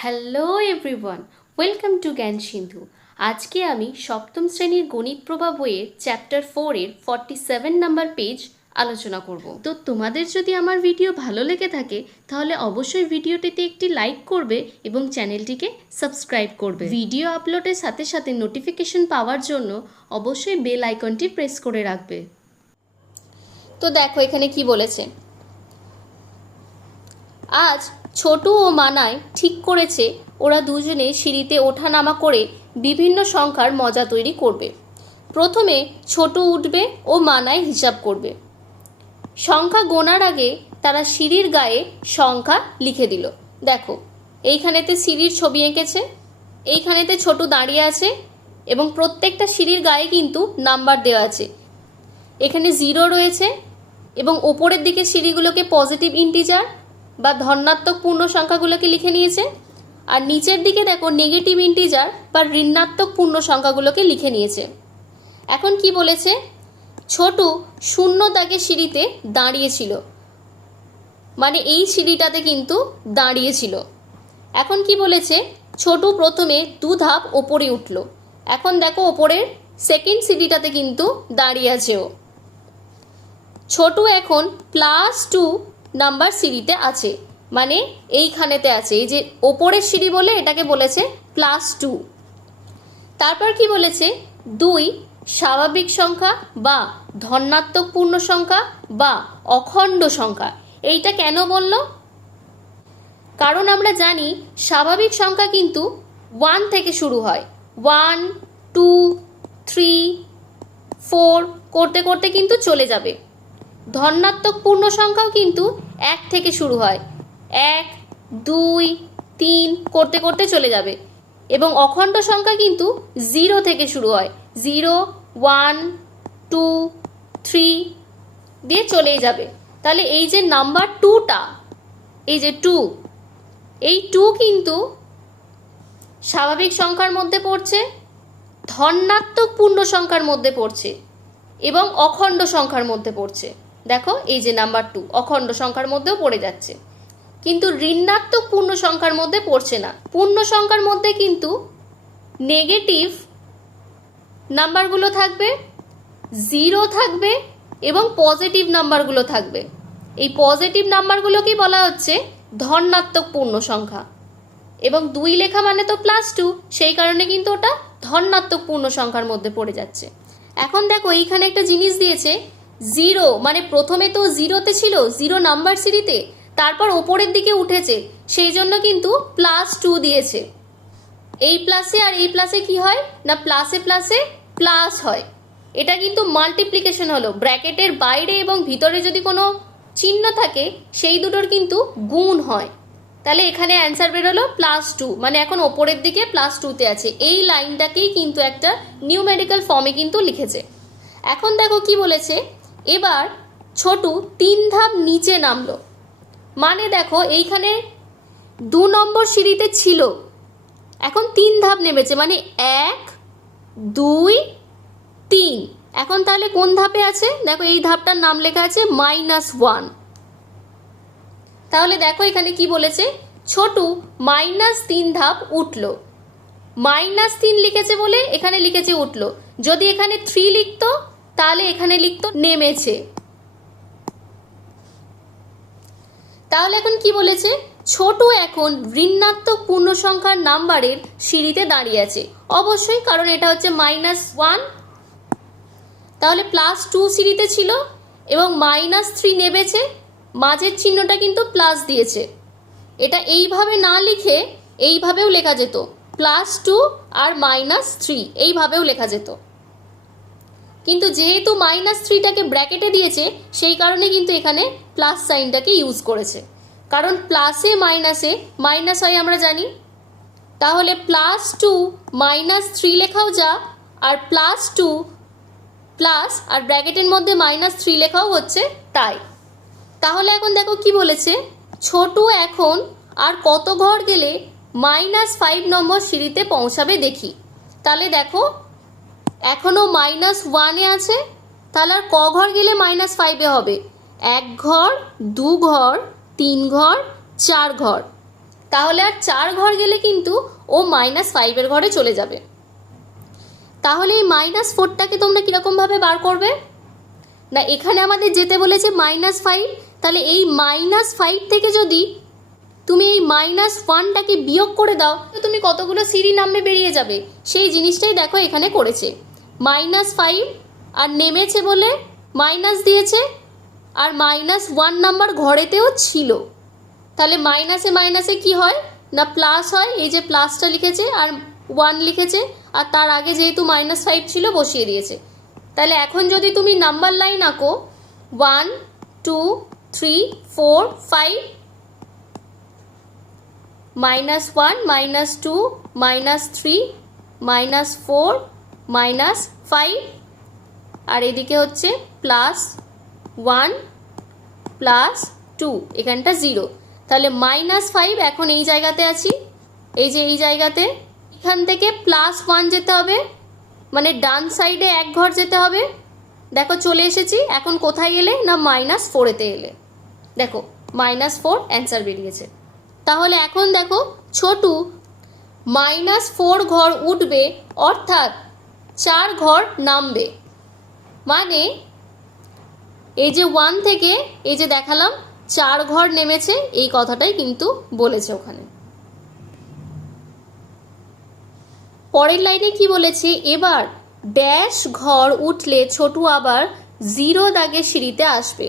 Hello everyone welcome to জ্ঞান সিন্ধু আজকে আমি সপ্তম শ্রেণির গণিত প্রভা বইয়ের চ্যাপ্টার ফোরের ফর্টি সেভেন নাম্বার পেজ আলোচনা করব। তো তোমাদের যদি আমার ভিডিও ভালো লেগে থাকে, তাহলে অবশ্যই ভিডিওটিতে একটি লাইক করবে এবং চ্যানেলটিকে সাবস্ক্রাইব করবে। ভিডিও আপলোডের সাথে সাথে নোটিফিকেশন পাওয়ার জন্য অবশ্যই বেল আইকনটি প্রেস করে রাখবে। তো দেখো এখানে কি বলেছে। আজ ছোটু ও মানায় ঠিক করেছে ওরা দুজনে সিঁড়িতে ওঠানামা করে বিভিন্ন সংখ্যার মজা তৈরি করবে। প্রথমে ছোটু উঠবে ও মানায় হিসাব করবে। সংখ্যা গোনার আগে তারা সিঁড়ির গায়ে সংখ্যা লিখে দিল। দেখো, এইখানেতে সিঁড়ির ছবি এঁকেছে, এইখানেতে ছোটু দাঁড়িয়ে আছে এবং প্রত্যেকটা সিঁড়ির গায়ে কিন্তু নাম্বার দেওয়া আছে। এখানে জিরো রয়েছে এবং ওপরের দিকে সিঁড়িগুলোকে পজিটিভ ইন্টিজার বা ধনাত্মক পূর্ণ সংখ্যাগুলোকে লিখে নিয়েছে। আর নিচের দিকে দেখো নেগেটিভ ইন্টিজার বা ঋণাত্মক পূর্ণ সংখ্যাগুলোকে লিখে নিয়েছে। এখন কি বলেছে? ছোটু শূন্য দাগে সিঁড়িতে দাঁড়িয়েছিল। মানে এই সিঁড়িটাতে কিন্তু দাঁড়িয়েছিল। এখন কি বলেছে? ছোটু প্রথমে দু ধাপ ওপরে উঠল। এখন দেখো ওপরের সেকেন্ড সিঁড়িটাতে কিন্তু দাঁড়িয়ে আছে ও ছোটু এখন প্লাস টু নাম্বার সিঁড়িতে আছে। মানে এইখানেতে আছে। এই যে ওপরের সিঁড়ি বলে এটাকে বলেছে প্লাস টু তারপর কি বলেছে? দুই, স্বাভাবিক সংখ্যা বা ধনাত্মক পূর্ণ সংখ্যা বা অখণ্ড সংখ্যা। এইটা কেন বলল? কারণ আমরা জানি স্বাভাবিক সংখ্যা কিন্তু ওয়ান থেকে শুরু হয়। ওয়ান টু থ্রি ফোর করতে করতে কিন্তু চলে যাবে। ধনাত্মক পূর্ণ সংখ্যাও কিন্তু এক থেকে শুরু হয়। এক, দুই, তিন করতে করতে চলে যাবে। এবং অখণ্ড সংখ্যা কিন্তু জিরো থেকে শুরু হয়। জিরো, ওয়ান, টু, থ্রি দিয়ে চলেই যাবে। তাহলে এই যে নাম্বার টুটা, এই যে টু, এই টু কিন্তু স্বাভাবিক সংখ্যার মধ্যে পড়ছে, ধনাত্মক পূর্ণ সংখ্যার মধ্যে পড়ছে এবং অখণ্ড সংখ্যার মধ্যে পড়ছে। দেখো, এই যে নাম্বার টু অখণ্ড সংখ্যার মধ্যেও পড়ে যাচ্ছে। কিন্তু ঋণাত্মক পূর্ণ সংখ্যার মধ্যে পড়ছে না। পূর্ণ সংখ্যার মধ্যে কিন্তু নেগেটিভ নাম্বারগুলো থাকবে জিরো থাকবে এবং পজিটিভ নাম্বারগুলো থাকবে। এই পজিটিভ নাম্বারগুলোকেই বলা হচ্ছে? ধনাত্মক পূর্ণ সংখ্যা। এবং দুই লেখা মানে তো প্লাস টু সেই কারণে কিন্তু ওটা ধনাত্মক পূর্ণ সংখ্যার মধ্যে পড়ে যাচ্ছে। এখন দেখো, এইখানে একটা জিনিস দিয়েছে জিরো মানে প্রথমে তো জিরোতে ছিল, জিরো নাম্বার সিঁড়িতে, তারপর ওপরের দিকে উঠেছে, সেই জন্য কিন্তু প্লাস টু দিয়েছে। এই প্লাসে আর এই প্লাসে কি হয়? না, প্লাসে প্লাসে প্লাস হয়। এটা কিন্তু মাল্টিপ্লিকেশন হলো, ব্র্যাকেটের বাইরে এবং ভিতরে যদি কোনো চিহ্ন থাকে, সেই দুটোর কিন্তু গুণ হয়। তাহলে এখানে অ্যান্সার বেরোলো প্লাস টু মানে এখন ওপরের দিকে প্লাস টুতে আছে। এই লাইনটাকেই কিন্তু একটা নিউমেরিক্যাল ফর্মে কিন্তু লিখেছে। এখন দেখো কি বলেছে? এবার ছোটু তিন ধাপ নিচে নামলো। মানে দেখো, এইখানে দু নম্বর সিঁড়িতে ছিল। এখন তিন ধাপ নেমেছে মানে এক, দুই, তিন। এখন তাহলে কোন ধাপে আছে? দেখো, এই ধাপটার নাম লেখা আছে মাইনাস ওয়ান। তাহলে দেখো এখানে কি বলেছে? ছোটু মাইনাস তিন ধাপ উঠল। মাইনাস তিন লিখেছে বলে এখানে লিখেছে উঠল। যদি এখানে থ্রি লিখতো তাহলে এখানে লিখতো নেমেছে। তাহলে এখন কি বলেছে? ছোট এখন ঋণাত্মক পূর্ণ সংখ্যার নাম্বারের সিঁড়িতে দাঁড়িয়ে আছে। অবশ্যই, কারণ এটা হচ্ছে মাইনাস ওয়ান তাহলে প্লাস টু সিঁড়িতে ছিল এবং মাইনাস থ্রি নেবেছে মাঝের চিহ্নটা কিন্তু প্লাস দিয়েছে। এটা এইভাবে না লিখে এইভাবেও লেখা যেত। প্লাস টু আর মাইনাস থ্রি এইভাবেও লেখা যেত। কিন্তু যেহেতু মাইনাস থ্রিটাকে ব্র্যাকেটে দিয়েছে, সেই কারণে কিন্তু এখানে প্লাস সাইনটাকে ইউজ করেছে। কারণ প্লাসে মাইনাসে মাইনাস হয় আমরা জানি। তাহলে প্লাস টু মাইনাস থ্রি লেখাও যা, আর প্লাস টু প্লাস আর ব্র্যাকেটের মধ্যে মাইনাস থ্রি লেখাও হচ্ছে তাই। তাহলে এখন দেখো কি বলেছে? ছোটু এখন আর কত ঘর গেলে মাইনাস ফাইভ নম্বর সিঁড়িতে পৌঁছাবে দেখি। তাহলে দেখো এখনও মাইনাস ওয়ানে আছে, তাহলে আর ক ঘর গেলে মাইনাস ফাইভে হবে? এক ঘর, দু ঘর, তিন ঘর, চার ঘর। তাহলে আর চার ঘর গেলে কিন্তু ও মাইনাস ফাইভের ঘরে চলে যাবে। তাহলে এই মাইনাস ফোরটাকে তোমরা কীরকমভাবে বার করবে? না, এখানে আমাদের যেতে বলেছে মাইনাস ফাইভ তাহলে এই মাইনাস ফাইভ থেকে যদি তুমি এই মাইনাস ওয়ানটাকে বিয়োগ করে দাও, তো তুমি কতগুলো সিঁড়ি নামবে বেরিয়ে যাবে? সেই জিনিসটাই দেখো এখানে করেছে। মাইনাস ফাইভ আর নেমেছে বলে মাইনাস দিয়েছে আর মাইনাস ওয়ান নাম্বার ঘরেতেও ছিল। তাহলে মাইনাসে মাইনাসে কি হয়? না প্লাস হয়, এই যে প্লাসটা লিখেছে আর ওয়ান লিখেছে আর তার আগে যেহেতু মাইনাস ফাইভ ছিল বসিয়ে দিয়েছে। তাহলে এখন যদি তুমি নাম্বার লাইন আঁকো one two three four five minus one minus two minus three minus four minus five, আর এদিকে হচ্ছে প্লাস ওয়ান, প্লাস টু, এখানটা জিরো। তাহলে মাইনাস ফাইভ এখন এই জায়গাতে আছি। এই যে এই জায়গাতে, এখান থেকে প্লাস ওয়ান যেতে হবে মানে ডান সাইডে এক ঘর যেতে হবে। দেখো চলে এসেছি, এখন কোথায় এলে না মাইনাস ফোরেতে এলে? দেখো, মাইনাস ফোর অ্যান্সার বেরিয়েছে। তাহলে এখন দেখো, ছোটু, মাইনাস ফোর ঘর উঠবে, অর্থাৎ চার ঘর নামবে। মানে এই যে ওয়ান থেকে এই যে দেখালাম, চার ঘর নেমেছে, এই কথাটাই কিন্তু বলেছে ওখানে। পরের লাইনে কি বলেছে? এবার ড্যাশ ঘর উঠলে ছোটু আবার জিরো দাগের সিঁড়িতে আসবে।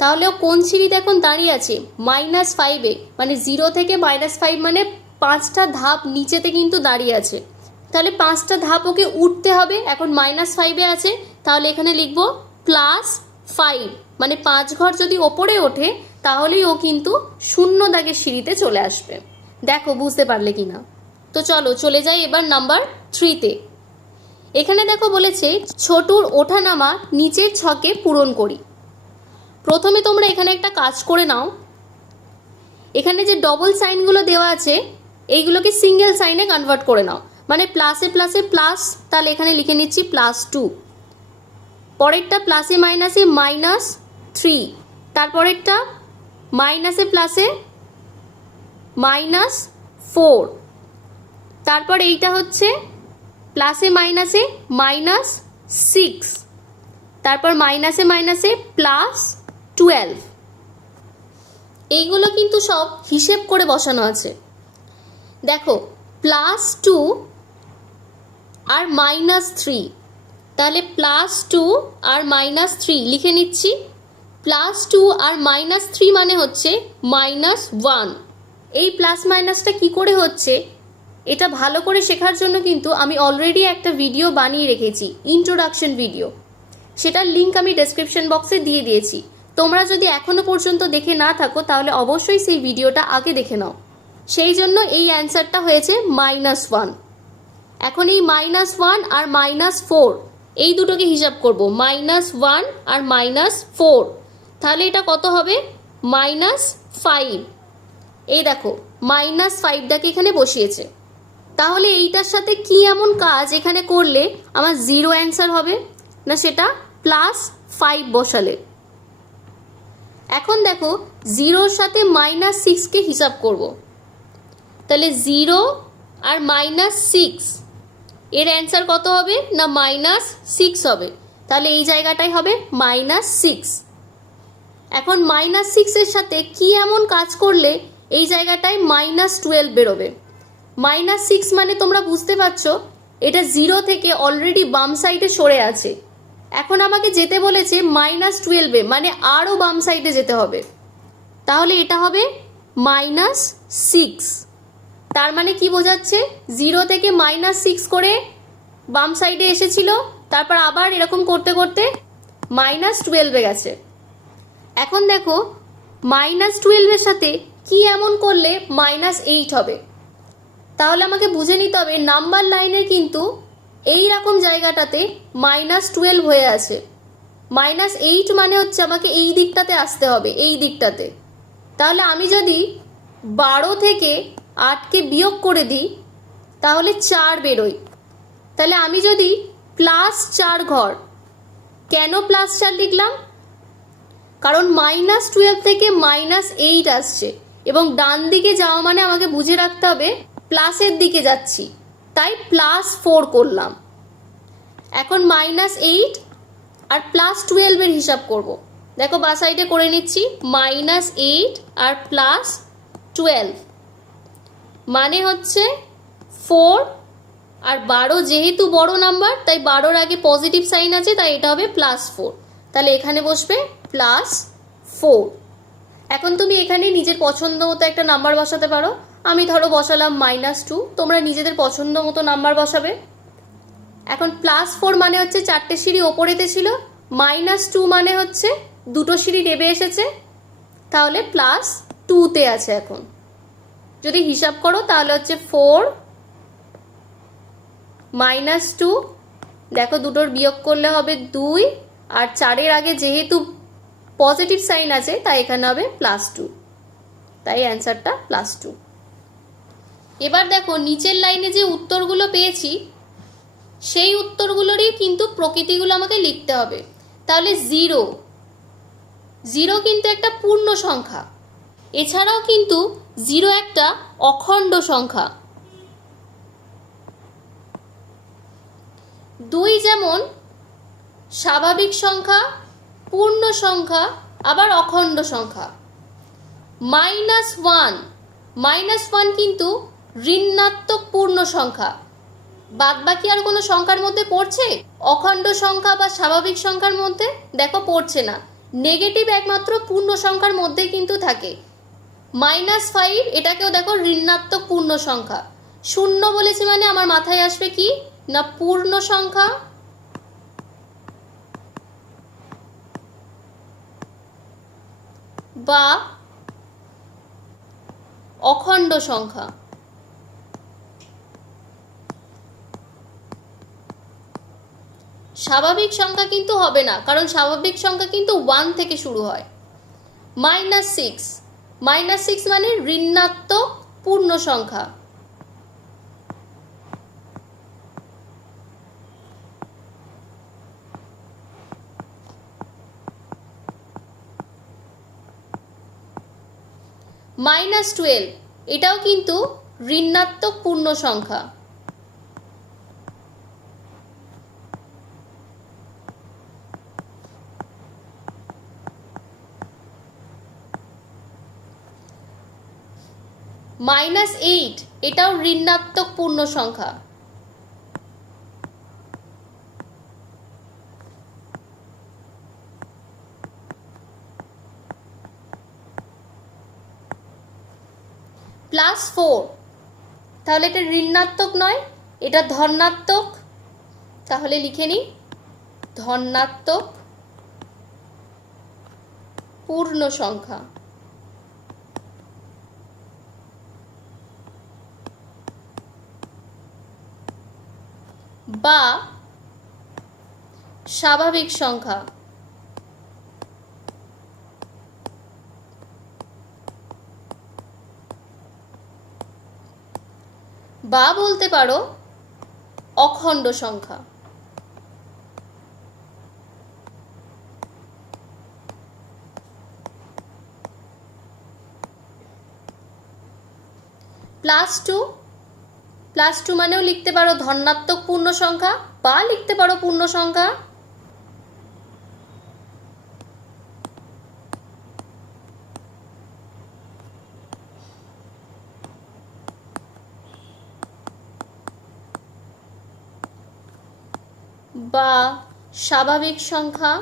তাহলে কোন সিঁড়িতে এখন দাঁড়িয়ে আছে? মাইনাস ফাইভে মানে জিরো থেকে মাইনাস ফাইভ মানে পাঁচটা ধাপ নিচেতে কিন্তু দাঁড়িয়ে আছে। তাহলে পাঁচটা ধাপ ওকে উঠতে হবে, এখন মাইনাস ফাইভে আছে, তাহলে এখানে লিখব প্লাস ফাইভ মানে পাঁচ ঘর যদি ওপরে ওঠে, তাহলেই ও কিন্তু শূন্য দাগের সিঁড়িতে চলে আসবে। দেখো, বুঝতে পারলে কি না তো চলো, চলে যাই এবার নাম্বার থ্রিতে এখানে দেখো বলেছে, ছোটুর ওঠানামা নিচের ছকে পূরণ করি। প্রথমে তোমরা এখানে একটা কাজ করে নাও। এখানে যে ডবল সাইনগুলো দেওয়া আছে, এইগুলোকে সিঙ্গেল সাইনে কনভার্ট করে নাও। মানে প্লাসে প্লাসে প্লাস তাহলে এখানে লিখে নিচ্ছি প্লাস টু পরেরটা প্লাসে মাইনাসে মাইনাস থ্রি তারপরেরটা মাইনাসে প্লাসে মাইনাস ফোর তারপর এইটা হচ্ছে প্লাসে মাইনাসে মাইনাস সিক্স তারপর মাইনাসে মাইনাসে প্লাস টুয়েলভ এইগুলো কিন্তু সব হিসেব করে বসানো আছে। দেখো প্লাস টু আর মাইনাস থ্রি তাহলে প্লাস টু আর মাইনাস থ্রি লিখে নিচ্ছি। প্লাস টু আর মাইনাস থ্রি মানে হচ্ছে মাইনাস ওয়ান এই প্লাস মাইনাসটা কি করে হচ্ছে? এটা ভালো করে শেখার জন্য কিন্তু আমি অলরেডি একটা ভিডিও বানিয়ে রেখেছি ইন্ট্রোডাকশন ভিডিও সেটার লিঙ্ক আমি ডেসক্রিপশন বক্সে দিয়ে দিয়েছি। তোমরা যদি এখনও পর্যন্ত দেখে না থাকো, তাহলে অবশ্যই সেই ভিডিওটা আগে দেখে নাও। সেই জন্য এই অ্যান্সারটা হয়েছে মাইনাস ওয়ান এখন এই মাইনাস ওয়ান আর মাইনাস ফোর এই দুটোকে হিসাব করব মাইনাস ওয়ান আর মাইনাস ফোর তাহলে এটা কত হবে? মাইনাস ফাইভ এই দেখো মাইনাস ফাইভটাকে এখানে বসিয়েছে, তাহলে এইটার সাথে কি এমন কাজ এখানে করলে আমার জিরো অ্যান্সার হবে? না সেটা প্লাস ফাইভ বসালে। এখন দেখো জিরোর সাথে মাইনাস সিক্সকে হিসাব করব, তাহলে জিরো আর মাইনাস সিক্স এর অ্যান্সার কত হবে? না মাইনাস সিক্স হবে। তাহলে এই জায়গাটাই হবে মাইনাস সিক্স এখন মাইনাস সিক্সের সাথে কি এমন কাজ করলে এই জায়গাটায় মাইনাস টুয়েলভ বেরোবে? মাইনাস সিক্স মানে তোমরা বুঝতে পারছ, এটা জিরো থেকে অলরেডি বাম সাইডে সরে আছে। এখন আমাকে যেতে বলেছে মাইনাস টুয়েলভে মানে আরও বাম সাইডে যেতে হবে। তাহলে এটা হবে মাইনাস সিক্স তার মানে কি বোঝাচ্ছে? জিরো থেকে মাইনাস সিক্স করে বাম সাইডে এসেছিল, তারপর আবার এরকম করতে করতে মাইনাস টুয়েলভে গেছে। এখন দেখো মাইনাস টুয়েলভের সাথে কি এমন করলে মাইনাস এইট হবে? তাহলে আমাকে বুঝে নিতে হবে নাম্বার লাইনের কিন্তু এই রকম জায়গাটাতে মাইনাস টুয়েলভ হয়ে আছে। মাইনাস এইট মানে হচ্ছে আমাকে এই দিকটাতে আসতে হবে, এই দিকটাতে। তাহলে আমি যদি বারো থেকে আটকে বিয়োগ করে দিই, তাহলে চার বেরোয় তাহলে আমি যদি প্লাস চার ঘর, কেন প্লাস চার লিখলাম? কারণ মাইনাস টুয়েলভ থেকে মাইনাস এইট আসছে এবং ডান দিকে যাওয়া মানে আমাকে বুঝে রাখতে হবে প্লাসের দিকে যাচ্ছি, তাই প্লাস ফোর করলাম। এখন মাইনাস এইট আর প্লাস টুয়েলভের হিসাব করব। দেখো বা সাইডে করে নিচ্ছি মাইনাস এইট আর প্লাস টুয়েলভ মানে হচ্ছে ফোর আর বারো যেহেতু বড় নাম্বার তাই বারোর আগে পজিটিভ সাইন আছে, তাই এটা হবে প্লাস ফোর তাহলে এখানে বসবে প্লাস ফোর এখন তুমি এখানে নিজের পছন্দ মতো একটা নাম্বার বসাতে পারো। আমি ধরো বসালাম মাইনাস টু তোমরা নিজেদের পছন্দ মতো নাম্বার বসাবে। এখন প্লাস ফোর মানে হচ্ছে চারটে সিঁড়ি ওপরেতে ছিল মাইনাস টু মানে হচ্ছে দুটো সিঁড়ি নেবে এসেছে, তাহলে প্লাস টুতে আছে এখন। যদি হিসাব করো, তাহলে হচ্ছে ফোর মাইনাস টু দেখো দুটোর বিয়োগ করলে হবে দুই, আর চারের আগে যেহেতু পজিটিভ সাইন আছে, তাই এখানে হবে প্লাস টু তাই অ্যান্সারটা প্লাস টু এবার দেখো, নিচের লাইনে যে উত্তরগুলো পেয়েছি, সেই উত্তরগুলোরই কিন্তু প্রকৃতিগুলো আমাকে লিখতে হবে। তাহলে জিরো জিরো কিন্তু একটা পূর্ণ সংখ্যা। এছাড়াও কিন্তু জিরো একটা অখণ্ড সংখ্যা। দুই যেমন স্বাভাবিক সংখ্যা, পূর্ণ সংখ্যা, আবার অখণ্ড সংখ্যা। Minus one. মাইনাস ওয়ান কিন্তু ঋণাত্মক পূর্ণ সংখ্যা। বাদ বাকি আর কোনো সংখ্যার মধ্যে পড়ছে? অখণ্ড সংখ্যা বা স্বাভাবিক সংখ্যার মধ্যে, দেখো, পড়ছে না। নেগেটিভ একমাত্র পূর্ণ সংখ্যার মধ্যেই কিন্তু থাকে। মাইনাস ফাইভ, এটাকেও দেখো ঋণাত্মক পূর্ণ সংখ্যা। শূন্য বলেছি মানে আমার মাথায় আসবে কি? না, পূর্ণ সংখ্যা। বা অখণ্ড সংখ্যা। স্বাভাবিক সংখ্যা কিন্তু হবে না, কারণ স্বাভাবিক সংখ্যা কিন্তু ওয়ান থেকে শুরু হয়। মাইনাস সিক্স মাইনাস সিক্স মানে ঋণাত্মক পূর্ণ সংখ্যা। মাইনাস টুয়েলভ এটাও কিন্তু ঋণাত্মক পূর্ণ সংখ্যা। মাইনাস এইট, এটাও ঋণাত্মক পূর্ণ সংখ্যা প্লাস ফোর, তাহলে এটা ঋণাত্মক নয়, এটা ধনাত্মক। তাহলে লিখে নিই, ধনাত্মক পূর্ণ সংখ্যা বা স্বাভাবিক সংখ্যা। বা বলতে পারো অখণ্ড সংখ্যা। প্লাস টু প্লাস টু মানেও লিখতে পারো ধনাত্মক পূর্ণ সংখ্যা বা লিখতে পারো পূর্ণ সংখ্যা বা স্বাভাবিক সংখ্যা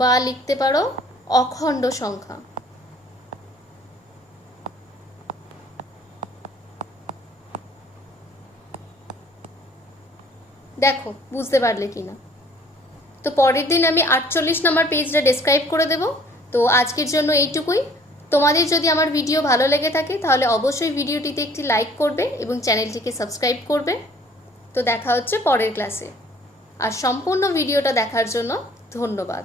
বা লিখতে পারো অখণ্ড সংখ্যা। দেখো, বুঝতে পারলে কি না তো পরের দিন আমি আটচল্লিশ নম্বর পেজটা ডেসক্রাইব করে দেব। তো আজকের জন্য এইটুকুই। তোমাদের যদি আমার ভিডিও ভালো লেগে থাকে, তাহলে অবশ্যই ভিডিওটিতে একটি লাইক করবে এবং চ্যানেলটিকে সাবস্ক্রাইব করবে। তো দেখা হচ্ছে পরের ক্লাসে আর সম্পূর্ণ ভিডিওটা দেখার জন্য ধন্যবাদ।